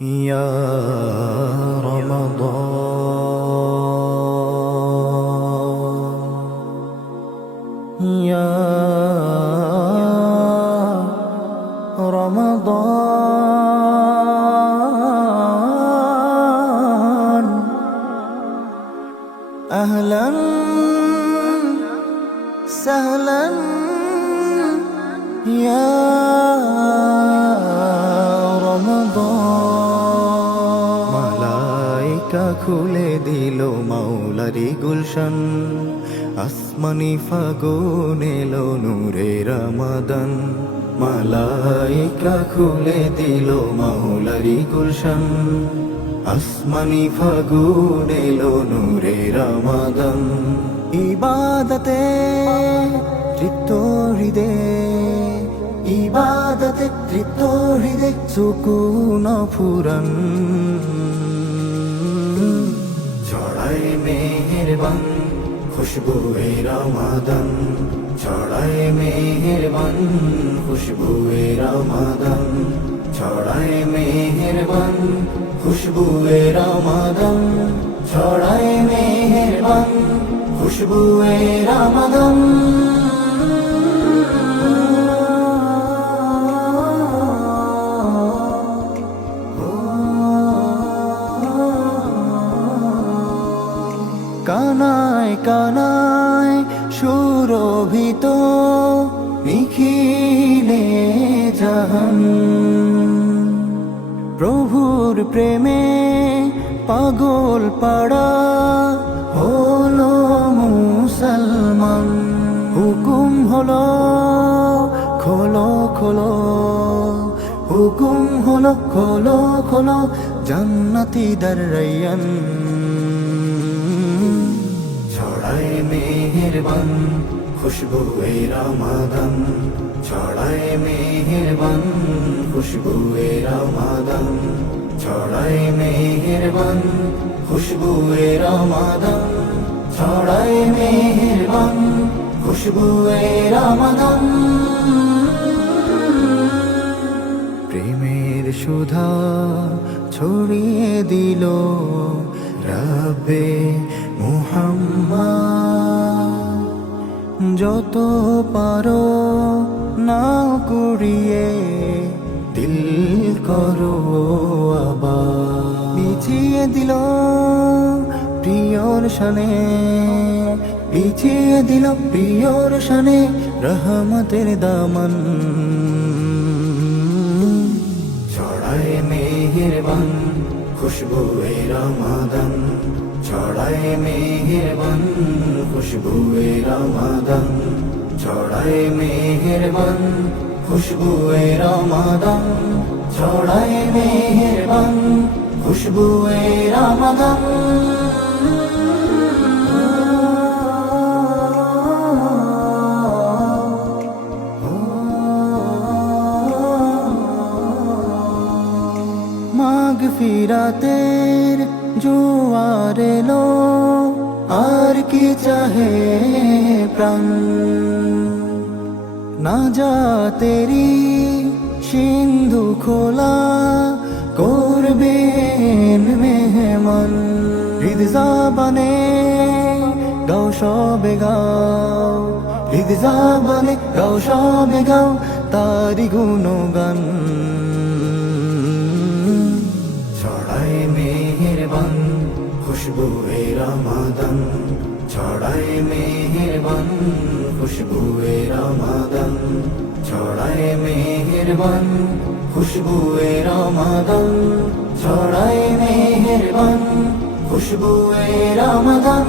يا رمضان يا رمضان أهلا سهلا يا رمضان মালাইকা খুলে দিল মাওলারি গুলশান আসমানি ফাগুন এলো নূরে রমাদান মালাইকা খুলে দিল মাওলারি গুলশান আসমানি ফাগুন এলো নূরে রমাদান ইবাদতে তৃপ্ত হৃদয় ইবাদতে তৃপ্ত হৃদয় সুকুন ফুরান ছড়ায় মেহেরবান খুশবুয়ে রমাদান ছড়ায় মেহেরবান খুশবুয়ে রমাদান ছড়ায় মেহেরবান খুশবুয়ে রমাদান ছড়ায় মেহেরবান খুশবুয়ে রমাদান কানায় কানায় সুরভিত নিখিলে জাহান প্রভুর প্রেমে পাগল পাড়া হলো মুসলমান হুকুম হলো খোলো খোলো হুকুম হলো খোলো খোলো জান্নাতি দররায়ান ছড়ায় মেহেরবান খুশবুয়ে রমাদান ছড়ায় মেহেরবান খুশবুয়ে রমাদান ছড়ায় মেহেরবান খুশবুয়ে রমাদান ছড়ায় মেহেরবান খুশবুয়ে রমাদান প্রেমের সুধা ছড়িয়ে দিল রব্বে মুহাম্মদ যত পারো নাও কুড়িয়ে দিল করো আবার বিছিয়ে দিল প্রিয়র শানে বিছিয়ে দিল প্রিয়র শানে রহমতের দামন ছড়ায় মেহেরবান খুশবুয়ে রমাদান ছড়ায় মেহেরবান খুশবুয়ে রমাদান ছড়ায় মেহেরবান খুশবুয়ে রমাদান ছড়ায় মেহেরবান খুশবুয়ে রমাদান মাগফিরাতের জোয়ার এলো আর কি চাহে প্রাণ না যা তেরি সিন্ধু খোলা করবেন মেহমান হৃদ জাবানে গাও সবে গাও হৃদ জাবানে গাও সবে গাও তারি গুণগান ছড়ায় মেহেরবান খুশবুয়ে রমাদান ছড়ায় মেহেরবান খুশবুয়ে রমাদান ছড়ায় মেহেরবান খুশবুয়ে রমাদান ছড়ায় মেহেরবান খুশবুয়ে রমাদান